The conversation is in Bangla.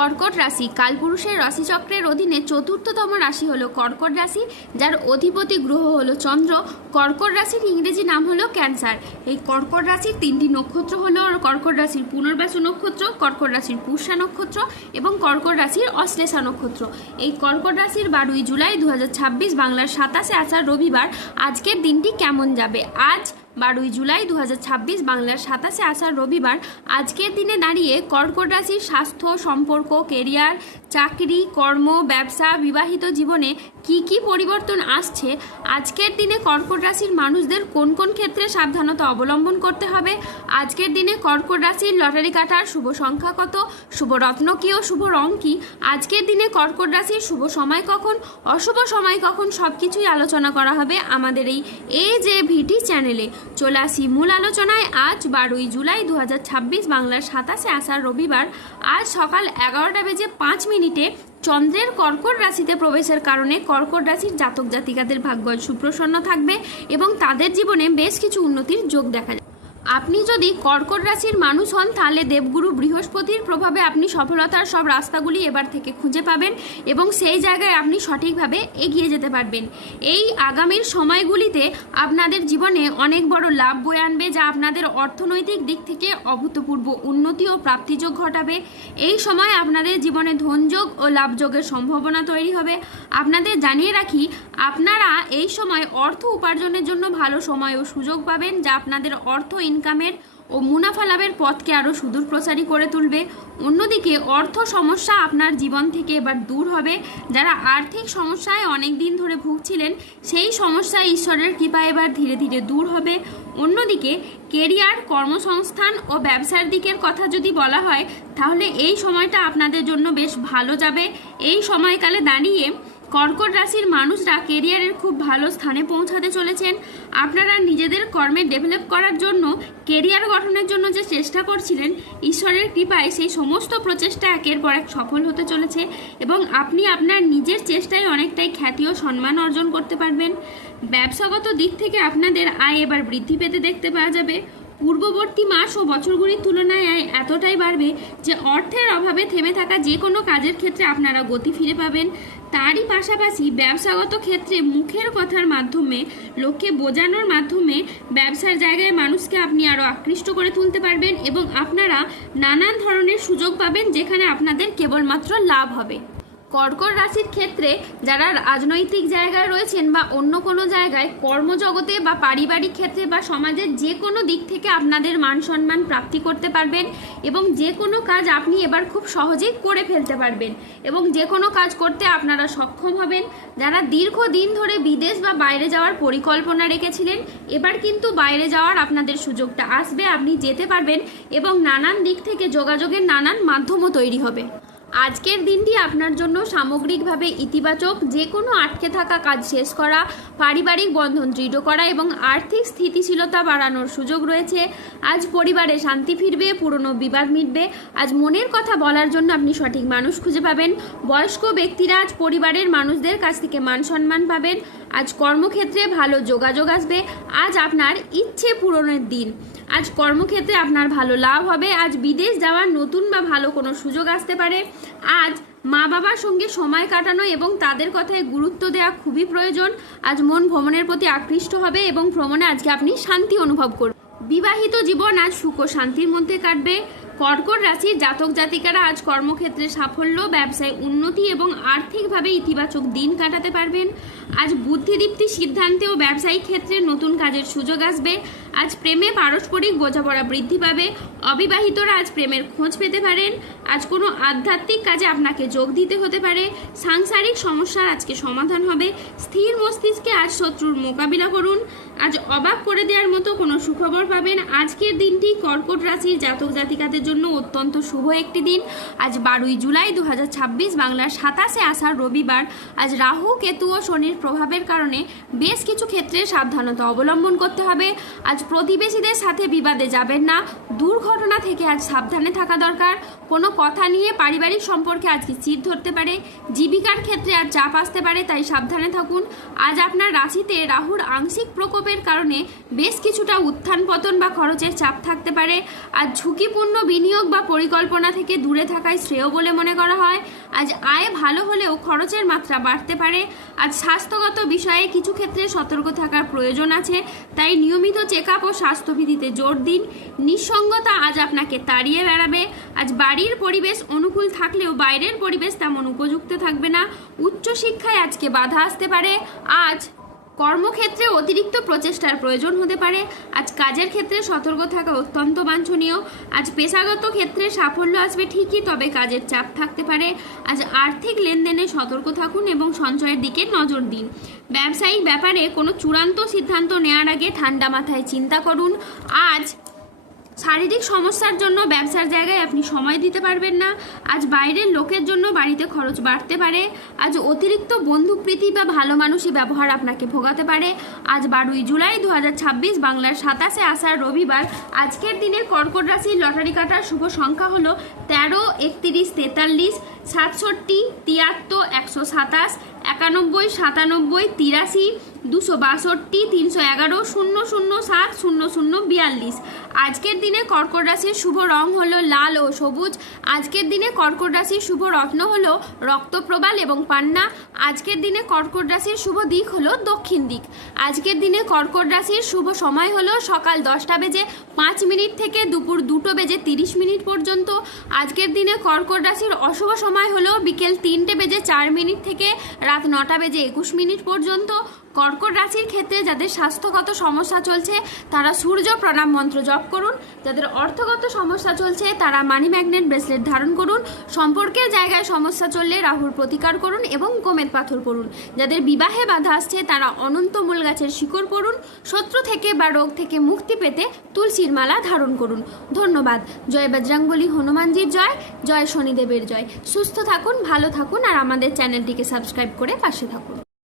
কর্কট রাশি কালপুরুষের রাশিচক্রের অধীনে চতুর্থতম রাশি হলো কর্কট রাশি, যার অধিপতি গ্রহ হলো চন্দ্র। কর্কট রাশির ইংরেজি নাম হলো ক্যান্সার। এই কর্কট রাশির তিনটি নক্ষত্র হলো কর্কট রাশির পুনর্বাসু নক্ষত্র, কর্কট রাশির পুষ্যা নক্ষত্র এবং কর্কট রাশির অশ্লেষা নক্ষত্র। এই কর্কট রাশির 12 জুলাই 2026 বাংলার 27 আষাঢ় রবিবার আজকের দিনটি কেমন যাবে? আজ 12 জুলাই 2026 বাংলার 27 আষাঢ় রবিবার আজকের দিনে দাঁড়িয়ে কর্কট রাশির স্বাস্থ্য, সম্পর্ক, কেরিয়ার, চাকরি, কর্ম, ব্যবসা, বিবাহিত জীবনে কি কি পরিবর্তন আসছে, আজকের দিনে কর্কট রাশির মানুষদের কোন কোন ক্ষেত্রে সাবধানতা অবলম্বন করতে হবে, আজকের দিনে কর্কট রাশির লটারি কাটার শুভ সংখ্যা কত, শুভ রত্ন কী ও শুভ রং কী, আজকের দিনে কর্কট রাশির শুভ সময় কখন, অশুভ সময় কখন, সব কিছুই আলোচনা করা হবে আমাদের এই যে ভিটি চ্যানেলে। চলে আসি মূল আলোচনায়। আজ 12 জুলাই 2026 বাংলার 27 আষাঢ় রবিবার আজ সকাল 11:05 চন্দ্রের কর্কট রাশিতে প্রবেশের কারণে কর্কট রাশির জাতক জাতিকাদের ভাগ্য সুপ্রসন্ন থাকবে এবং তাদের জীবনে বেশ কিছু উন্নতির যোগ দেখা যায়। আপনি যদি কর্কট রাশির মানুষ হন তাহলে দেবগুরু বৃহস্পতির প্রভাবে আপনি সফলতার সব রাস্তাগুলি এবার থেকে খুঁজে পাবেন এবং সেই জায়গায় আপনি সঠিকভাবে এগিয়ে যেতে পারবেন। এই আগামীর সময়গুলিতে আপনাদের জীবনে অনেক বড় লাভ বয়ে আনবে, যা আপনাদের অর্থনৈতিক দিক থেকে অভূতপূর্ব উন্নতি ও প্রাপ্তিযোগ ঘটাবে। এই সময় আপনাদের জীবনে ধনযোগ ও লাভযোগের সম্ভাবনা তৈরি হবে। আপনাদের জানিয়ে রাখি, আপনারা এই সময় অর্থ উপার্জনের জন্য ভালো সময় ও সুযোগ পাবেন, যা আপনাদের অর্থ ইনকামের ও মুনাফা লাভের পথকে আরও সুদূর প্রসারী করে তুলবে। অন্যদিকে অর্থ সমস্যা আপনার জীবন থেকে এবার দূর হবে। যারা আর্থিক সমস্যায় অনেক দিন ধরে ভুগছিলেন, সেই সমস্যা ঈশ্বরের কৃপায় এবার ধীরে ধীরে দূর হবে। অন্যদিকে কেরিয়ার, কর্মসংস্থান ও ব্যবসার দিকের কথা যদি বলা হয়, তাহলে এই সময়টা আপনাদের জন্য বেশ ভালো যাবে। এই সময়কালে দাঁড়িয়ে কর্কট রাশির মানুষরা কেরিয়ারের খুব ভালো স্থানে পৌঁছাতে চলেছেন। আপনারা নিজেদের কর্মে ডেভেলপ করার জন্য, কেরিয়ার গঠনের জন্য যে চেষ্টা করছিলেন, ঈশ্বরের কৃপায় সেই সমস্ত প্রচেষ্টা একের পর এক সফল হতে চলেছে এবং আপনি আপনার নিজের চেষ্টায় অনেকটাই খ্যাতি ও সম্মান অর্জন করতে পারবেন। ব্যবসাগত দিক থেকে আপনাদের আয় এবার বৃদ্ধি পেতে দেখতে পাওয়া যাবে। পূর্ববর্তী মাস ও বছরগুলির তুলনায় আয় এতটাই বাড়বে যে অর্থের অভাবে থেমে থাকা যে কোনো কাজের ক্ষেত্রে আপনারা গতি ফিরে পাবেন। তারই পাশাপাশি ব্যবসাগত ক্ষেত্রে মুখের কথার মাধ্যমে, লোককে বোঝানোর মাধ্যমে ব্যবসার জায়গায় মানুষকে আপনি আরও আকৃষ্ট করে তুলতে পারবেন এবং আপনারা নানান ধরনের সুযোগ পাবেন, যেখানে আপনাদের কেবলমাত্র লাভ হবে। কর্কট রাশির ক্ষেত্রে যারা রাজনৈতিক জায়গায় রয়েছেন বা অন্য কোনো জায়গায়, কর্মজগতে বা পারিবারিক ক্ষেত্রে বা সমাজের যে কোনো দিক থেকে আপনাদের মান সম্মান প্রাপ্তি করতে পারবেন এবং যে কোনো কাজ আপনি এবার খুব সহজেই করে ফেলতে পারবেন এবং যে কোনো কাজ করতে আপনারা সক্ষম হবেন। যারা দীর্ঘদিন ধরে বিদেশ বা বাইরে যাওয়ার পরিকল্পনা রেখেছিলেন, এবার কিন্তু বাইরে যাওয়ার আপনাদের সুযোগটা আসবে, আপনি যেতে পারবেন এবং নানান দিক থেকে যোগাযোগের নানান মাধ্যমও তৈরি হবে। আজকের দিনটি আপনার জন্য সামগ্রিকভাবে ইতিবাচক। যে কোনো আটকে থাকা কাজ শেষ করা, পারিবারিক বন্ধন দৃঢ় করা এবং আর্থিক স্থিতিশীলতা বাড়ানোর সুযোগ রয়েছে। আজ পরিবারে শান্তি ফিরবে, পুরনো বিবাদ মিটবে। আজ মনের কথা বলার জন্য আপনি সঠিক মানুষ খুঁজে পাবেন। বয়স্ক ব্যক্তিরা আজ পরিবারের মানুষদের কাছ থেকে মান সম্মান পাবেন। আজ কর্মক্ষেত্রে ভালো যোগাযোগ আসবে। আজ আপনার ইচ্ছে পূরণের দিন। আজ কর্মক্ষেত্রে আপনার ভালো লাভ হবে। আজ বিদেশ যাওয়ার নতুন বা ভালো কোনো সুযোগ আসতে পারে। আজ মা বাবার সঙ্গে সময় কাটানো এবং তাদের কথায় গুরুত্ব দেওয়া খুবই প্রয়োজন। আজ মন ভ্রমণের প্রতি আকৃষ্ট হবে এবং ভ্রমণে আজকে আপনি শান্তি অনুভব করবেন। বিবাহিত জীবন আজ সুখ ও শান্তির মধ্যে কাটবে। কর্কট রাশির জাতক জাতিকারা আজ কর্মক্ষেত্রে সাফল্য, ব্যবসায় উন্নতি এবং আর্থিকভাবে ইতিবাচক দিন কাটাতে পারবেন। আজ বুদ্ধিদীপ্তি সিদ্ধান্তে ও ব্যবসায়িক ক্ষেত্রে নতুন কাজের সুযোগ আসবে। আজ প্রেমে পারস্পরিক বোঝাপড়া বৃদ্ধি পাবে। অবিবাহিতরা আজ প্রেমের খোঁজ পেতে পারেন। আজ কোনো আধ্যাত্মিক কাজে আপনাকে যোগ দিতে হতে পারে। সাংসারিক সমস্যার আজকে সমাধান হবে। স্থির মস্তিষ্কে আজ শত্রুর মোকাবিলা করুন। আজ অবাক করে দেওয়ার মতো কোনো সুখবর পাবেন। আজকের দিনটি কর্কট রাশির জাতক জাতিকাদের জন্য অত্যন্ত শুভ একটি দিন। আজ 12 জুলাই 2026 বাংলার 27 আষাঢ় রবিবার আজ রাহু, কেতু ও শনির প্রভাবের কারণে বেশ কিছু ক্ষেত্রে সাবধানতা অবলম্বন করতে হবে। আজ প্রতিবেশীদের সাথে বিবাদে যাবেন না, দুর্ঘটনা থেকে আজ সাবধানে থাকা দরকার। কোনো কথা নিয়ে পারিবারিক সম্পর্কে আজকে চির ধরতে পারে। জীবিকার ক্ষেত্রে আজ চাপ আসতে পারে, তাই সাবধানে থাকুন। আজ আপনার রাশিতে রাহুর আংশিক প্রকোপের কারণে বেশ কিছুটা উত্থান পতন বা খরচের চাপ থাকতে পারে। আজ ঝুঁকিপূর্ণ বিনিয়োগ বা পরিকল্পনা থেকে দূরে থাকাই শ্রেয় বলে মনে করা হয়। আজ আয় ভালো হলেও খরচের মাত্রা বাড়তে পারে। আজ স্বাস্থ্যগত বিষয়ে কিছু ক্ষেত্রে সতর্ক থাকার প্রয়োজন আছে, তাই নিয়মিত চেক আপ ও স্বাস্থ্যবিধিতে জোর দিন। নিঃসঙ্গতা আজ আপনাকে তাড়িয়ে বেড়াবে। আজ বাড়ির পরিবেশ অনুকূল থাকলেও বাইরের পরিবেশ তেমন উপযুক্ত থাকবে না। উচ্চশিক্ষায় আজকে বাধা আসতে পারে। আজ কর্মক্ষেত্রে অতিরিক্ত প্রচেষ্টার প্রয়োজন হতে পারে। আজ কাজের ক্ষেত্রে সতর্ক থাকা অত্যন্ত বাঞ্ছনীয়। আজ পেশাগত ক্ষেত্রে সাফল্য আসবে ঠিকই, তবে কাজের চাপ থাকতে পারে। আজ আর্থিক লেনদেনে সতর্ক থাকুন এবং সঞ্চয়ের দিকে নজর দিন। ব্যবসায়িক ব্যাপারে কোনো চূড়ান্ত সিদ্ধান্ত নেওয়ার আগে ঠান্ডা মাথায় চিন্তা করুন। আজ শারীরিক সমস্যার জন্য ব্যবসার জায়গায় আপনি সময় দিতে পারবেন না। আজ বাইরের লোকের জন্য বাড়িতে খরচ বাড়তে পারে। আজ অতিরিক্ত বন্ধুপ্রীতি বা ভালো মানুষই ব্যবহার আপনাকে ভোগাতে পারে। আজ 12ই জুলাই 2026 বাংলার 27শে আষাঢ় রবিবার। আজকের দিনে কর্কট রাশির লটারি কাটার শুভ সংখ্যা হলো 13, 31, 43, 67, 73, 127, 91, 97, 83, 262, 311, 007, 0042। আজকের দিনে কর্কট রাশির শুভ রং হলো লাল ও সবুজ। আজকের দিনে কর্কট রাশির শুভ রত্ন হলো রক্তপ্রবাল এবং পান্না। আজকের দিনে কর্কট রাশির শুভ দিক হলো দক্ষিণ দিক। আজকের দিনে কর্কট রাশির শুভ সময় হলো সকাল 10:05 থেকে দুপুর 2:30 পর্যন্ত। আজকের দিনে কর্কট রাশির অশুভ সময় হলো বিকেল 3:04 থেকে রাত 9:21 পর্যন্ত। কর্কট রাশির ক্ষেত্রে যাদের স্বাস্থ্যগত সমস্যা চলছে তারা সূর্য প্রণাম মন্ত্র জপ করুন। যাদের অর্থগত সমস্যা চলছে তারা মানি ম্যাগনেট ব্রেসলেট ধারণ করুন। সম্পর্কের জায়গায় সমস্যা চললে রাহুর প্রতিকার করুন এবং গোমেদ পাথর পড়ুন। যাদের বিবাহে বাধা আসছে তারা অনন্ত মূল গাছের শিকড় পড়ুন। শত্রু থেকে বা রোগ থেকে মুক্তি পেতে তুলসীর মালা ধারণ করুন। ধন্যবাদ। জয় বজরংবলী, হনুমানজির জয়, জয় শনিদেবের জয়। সুস্থ থাকুন, ভালো থাকুন আর আমাদের চ্যানেলটিকে সাবস্ক্রাইব করে পাশে থাকুন।